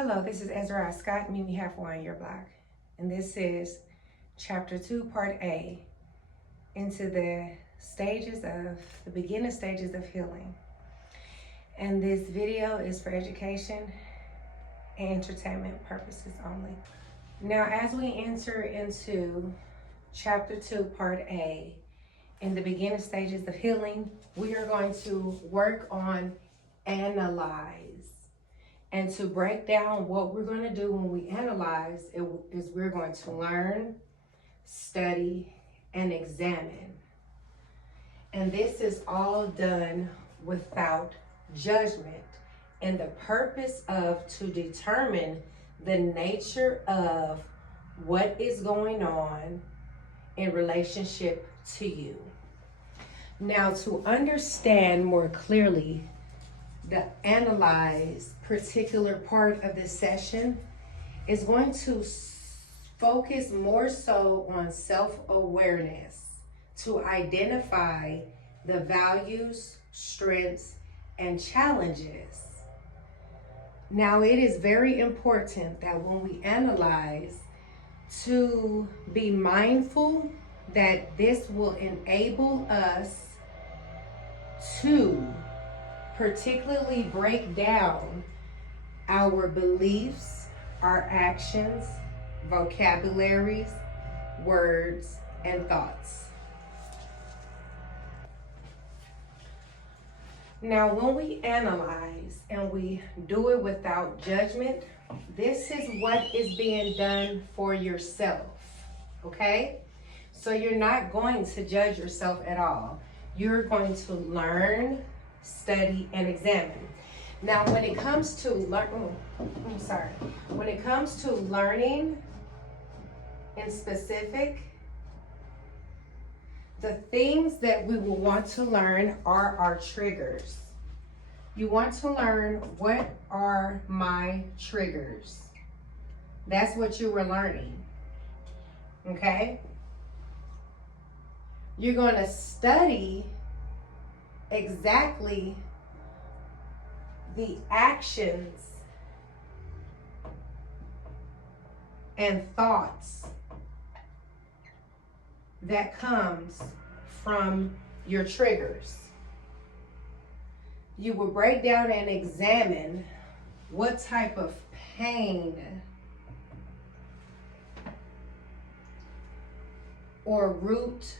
Hello, this is Ezra Scott, meet me halfway on your block. And this is chapter 2, part A, into the beginning stages of healing. And this video is for education and entertainment purposes only. Now, as we enter into chapter 2, part A, in the beginning stages of healing, we are going to work on analyze. And to break down what we're going to do when we analyze is we're going to learn, study, and examine. And this is all done without judgment, and the purpose of to determine the nature of what is going on in relationship to you. Now, to understand more clearly the analyze particular part of this session is going to focus more so on self-awareness to identify the values, strengths, and challenges. Now, it is very important that when we analyze to be mindful that this will enable us to particularly break down our beliefs, our actions, vocabularies, words, and thoughts. Now, when we analyze and we do it without judgment, this is what is being done for yourself, okay? So you're not going to judge yourself at all. You're going to learn, study, and examine. Now, when it comes to when it comes to learning in specific, the things that we will want to learn are our triggers. You want to learn, what are my triggers? That's what you were learning, okay? You're going to study exactly the actions and thoughts that comes from your triggers. You will break down and examine what type of pain or root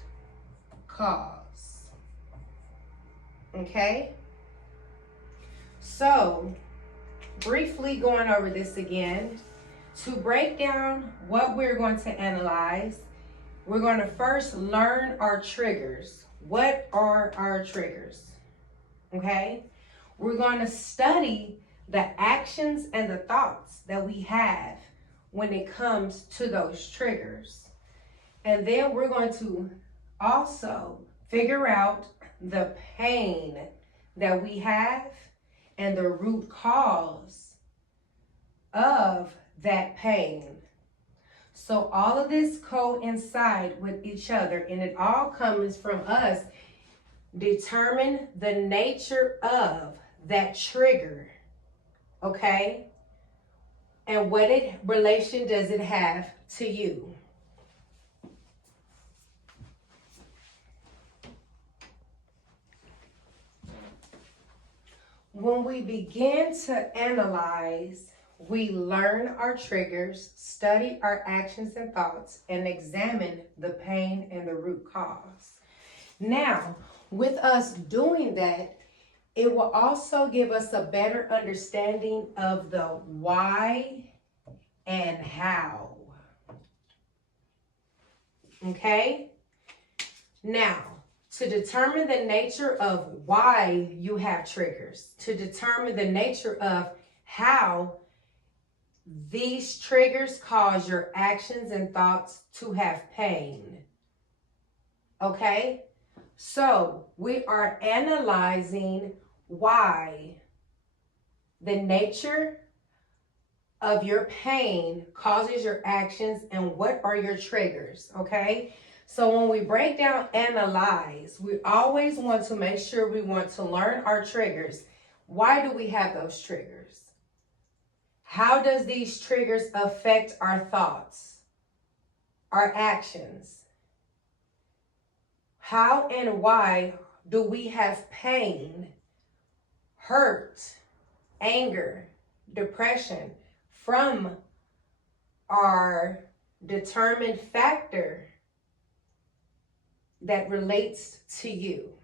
cause. Okay? So, briefly going over this again, to break down what we're going to analyze, we're going to first learn our triggers. What are our triggers? Okay? We're going to study the actions and the thoughts that we have when it comes to those triggers. And then we're going to also figure out the pain that we have and the root cause of that pain. So all of this coincide with each other, and it all comes from us determine the nature of that trigger, okay? And what relation does it have to you? When we begin to analyze, we learn our triggers, study our actions and thoughts, and examine the pain and the root cause. Now, with us doing that, it will also give us a better understanding of the why and how. Okay? Now, to determine the nature of why you have triggers, to determine the nature of how these triggers cause your actions and thoughts to have pain. Okay? So we are analyzing why the nature of your pain causes your actions and what are your triggers, okay? So when we break down analyze, we always want to make sure we want to learn our triggers. Why do we have those triggers? How does these triggers affect our thoughts, our actions? How and why do we have pain, hurt, anger, depression from our determined factor that relates to you?